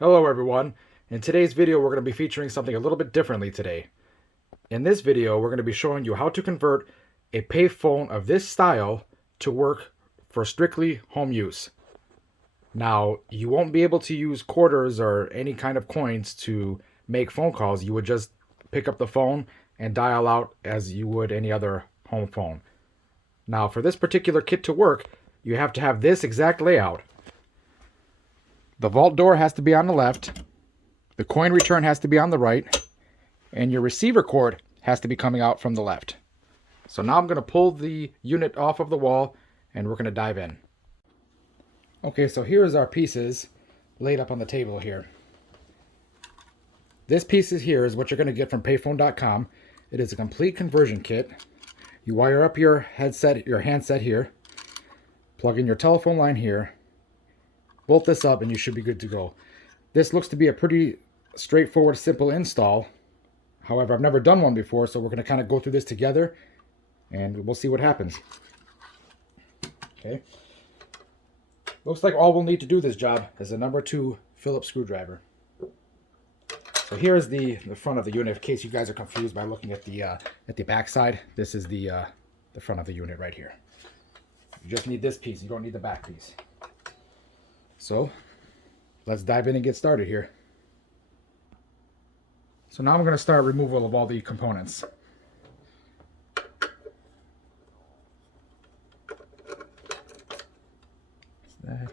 Hello everyone. In today's video we're going to be featuring something a little bit differently today. In this video we're going to be showing you how to convert a payphone of this style to work for strictly home use. Now you won't be able to use quarters or any kind of coins to make phone calls. You would just pick up the phone and dial out as you would any other home phone. Now for this particular kit to work, you have to have this exact layout. The vault door has to be on the left, the coin return has to be on the right, and your receiver cord has to be coming out from the left. So now I'm going to pull the unit off of the wall and we're going to dive in. Okay, so here's our pieces laid up on the table here. This piece here is what you're going to get from payphone.com. It is a complete conversion kit. You wire up your handset here, plug in your telephone line here, bolt this up, and you should be good to go. This looks to be a pretty straightforward, simple install. However, I've never done one before, so we're going to kind of go through this together, and we'll see what happens. Okay. Looks like all we'll need to do this job is a number 2 Phillips screwdriver. So here's the front of the unit, in case you guys are confused by looking at the back side. This is the front of the unit right here. You just need this piece. You don't need the back piece. So let's dive in and get started here. So now I'm going to start removal of all the components. That.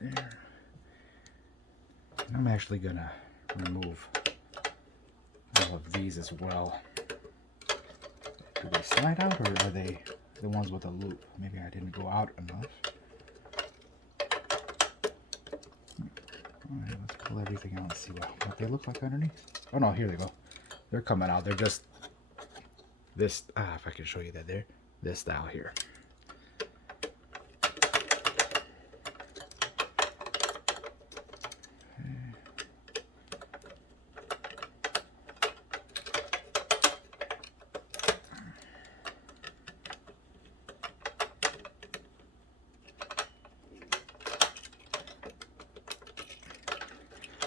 There. I'm actually going to remove all of these as well. Do they slide out, or are they the ones with a loop? Maybe I didn't go out enough. Alright, let's pull everything out and see what they look like underneath. Oh no, here they go. They're coming out. They're just this, if I can show you that there, this style here.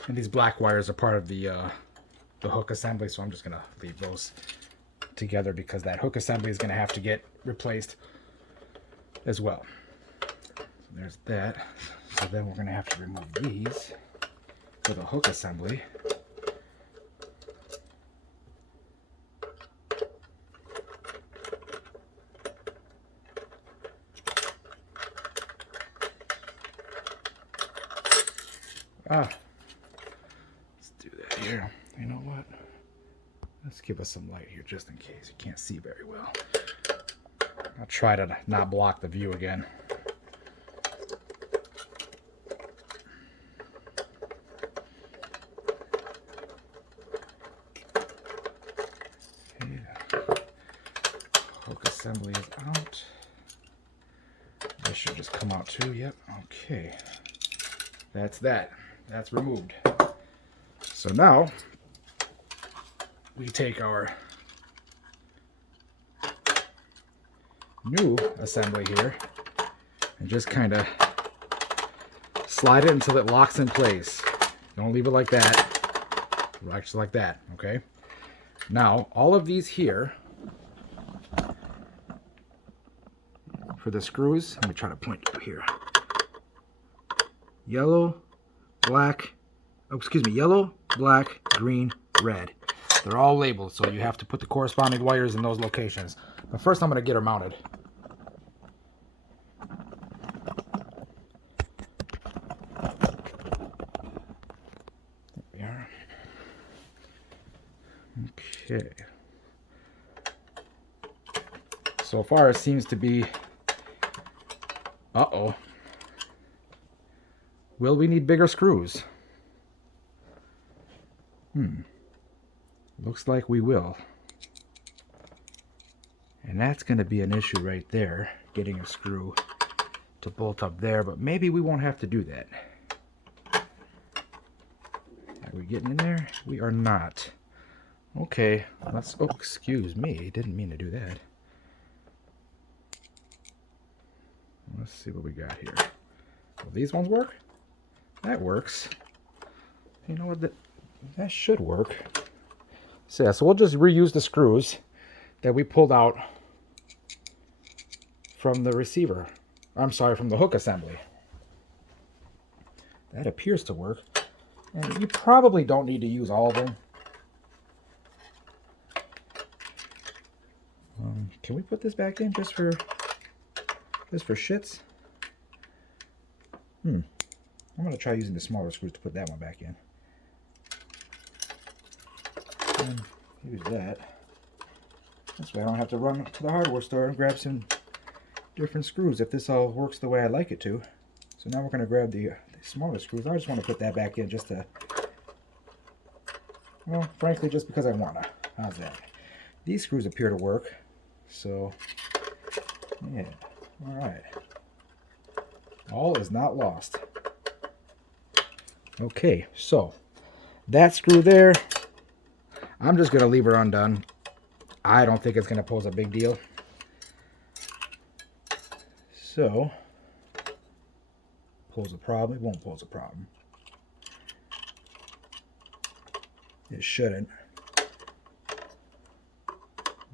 And these black wires are part of the hook assembly, so I'm just going to leave those together because that hook assembly is going to have to get replaced as well. So there's that. So then we're going to have to remove these for the hook assembly. Here, you know what? Let's give us some light here just in case. You can't see very well. I'll try to not block the view again. Okay. Hook assembly is out. This should just come out too. Yep. Okay. That's that. That's removed. So now we take our new assembly here and just kind of slide it until it locks in place. Don't leave it like that. Actually like that, okay? Now, all of these here for the screws, let me try to point to here. Yellow, black, yellow, black, green, red. They're all labeled, so you have to put the corresponding wires in those locations. But first I'm going to get her mounted. There we are. Okay. So far it seems to be... Uh-oh. Will we need bigger screws? Looks like we will. And that's going to be an issue right there, getting a screw to bolt up there, but maybe we won't have to do that. Are we getting in there? We are not. Okay, let's, oh, excuse me, didn't mean to do that. Let's see what we got here. Will these ones work? That works. You know what, that should work. So yeah, so we'll just reuse the screws that we pulled out from the receiver. I'm sorry, from the hook assembly. That appears to work. And you probably don't need to use all of them. Can we put this back in just for shits? I'm gonna try using the smaller screws to put that one back in. And use that. This way I don't have to run to the hardware store and grab some different screws if this all works the way I'd like it to. So now we're gonna grab the smaller screws. I just want to put that back in just to, well, frankly, just because I wanna. How's that? These screws appear to work. So, yeah, all right. All is not lost. Okay, so that screw there, I'm just going to leave her undone. I don't think it's going to pose a big deal. So, pose a problem? It won't pose a problem. It shouldn't.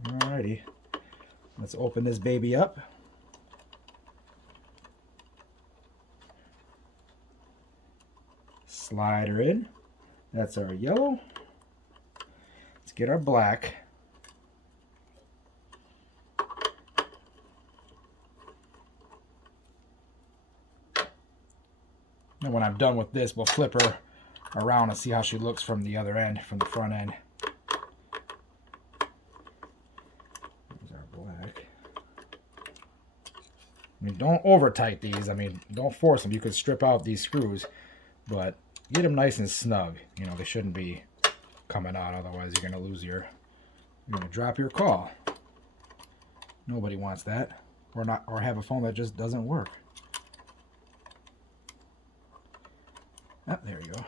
Alrighty. Let's open this baby up. Slide her in. That's our yellow. Let's get our black. And when I'm done with this, we'll flip her around and see how she looks from the other end, from the front end. I mean, don't over tight these. I mean, don't force them. You could strip out these screws, but get them nice and snug. You know, they shouldn't be coming out. Otherwise, you're going to lose your, you're going to drop your call. Nobody wants that, or not, or have a phone that just doesn't work. Ah, there you go.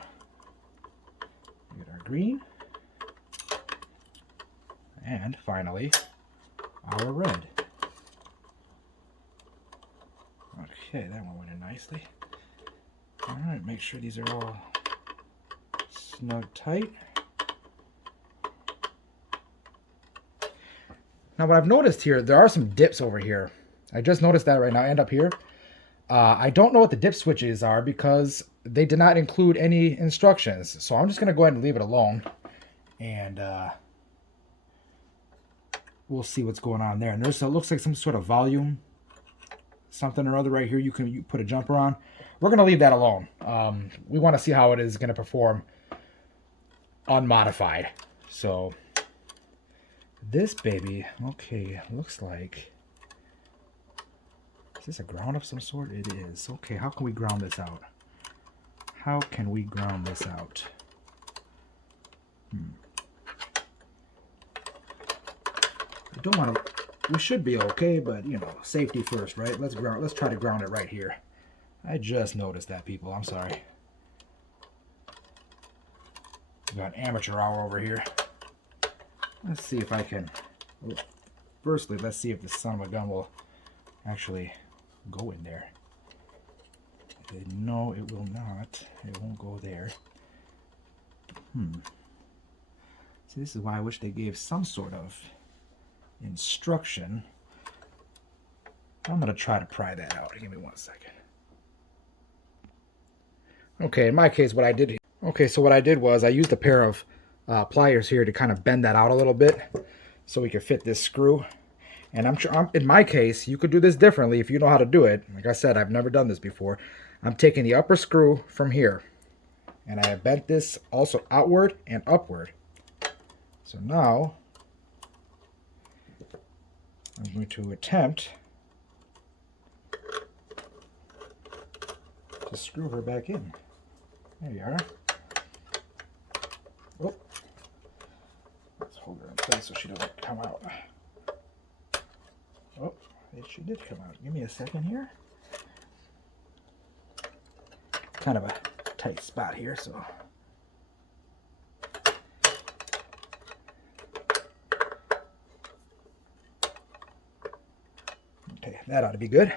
Get our green, and finally, our red. Okay, that one went in nicely. All right, make sure these are all snug tight. Now what I've noticed here, there are some dips over here. I just noticed that right now, and up here. I don't know what the dip switches are because they did not include any instructions. So I'm just going to go ahead and leave it alone. And we'll see what's going on there. And there's, it looks like some sort of volume, something or other right here you put a jumper on. We're going to leave that alone. We want to see how it is going to perform unmodified. So this baby, okay, looks like, is this a ground of some sort? It is. Okay, how can we ground this out? How can we ground this out? I don't want to, we should be okay, but you know, safety first, right? Let's try to ground it right here. I just noticed that, people. I'm sorry. We got an amateur hour over here. Let's see if I can, well, firstly, let's see if the son of a gun will actually go in there. No, it will not. It won't go there. See, this is why I wish they gave some sort of instruction. I'm going to try to pry that out. Give me 1 second. Okay, in my case, what I did... Okay, so what I did was I used a pair of pliers here to kind of bend that out a little bit so we could fit this screw. And I'm sure, in my case, you could do this differently if you know how to do it. Like I said, I've never done this before. I'm taking the upper screw from here, and I have bent this also outward and upward. So now, I'm going to attempt to screw her back in. There you are. Oh. Let's hold her in place so she doesn't come out. Oh, she did come out. Give me a second here. Kind of a tight spot here, so. That ought to be good.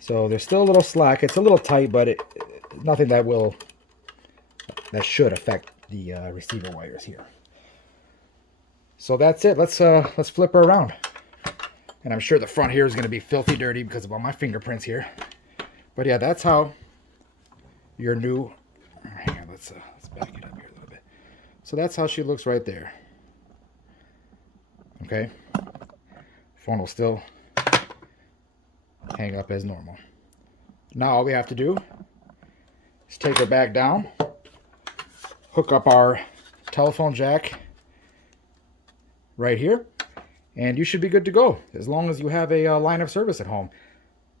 So there's still a little slack. It's a little tight, but nothing that should affect the receiver wires here. So that's it. Let's flip her around. And I'm sure the front here is going to be filthy dirty because of all my fingerprints here. But yeah, that's how your new... Hang on, let's back it up here a little bit. So that's how she looks right there. Okay. Phone will still hang up as normal. Now all we have to do is take her back down, hook up our telephone jack right here, and you should be good to go as long as you have a line of service at home.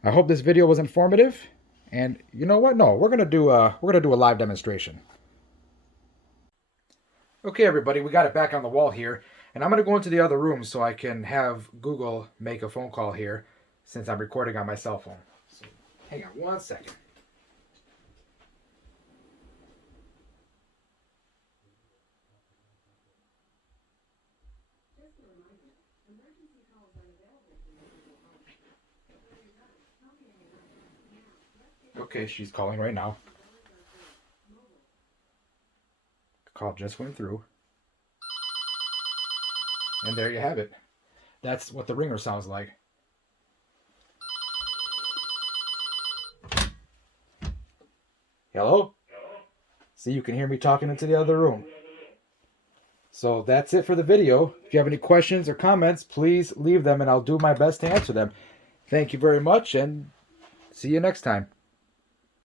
I hope this video was informative, and you know what? No, we're gonna do a live demonstration. Okay, everybody, we got it back on the wall here, and I'm gonna go into the other room so I can have Google make a phone call here since I'm recording on my cell phone. So hang on one second. Okay, she's calling right now. Call just went through. And there you have it. That's what the ringer sounds like. Hello? See, you can hear me talking into the other room. So that's it for the video. If you have any questions or comments, please leave them and I'll do my best to answer them. Thank you very much and see you next time.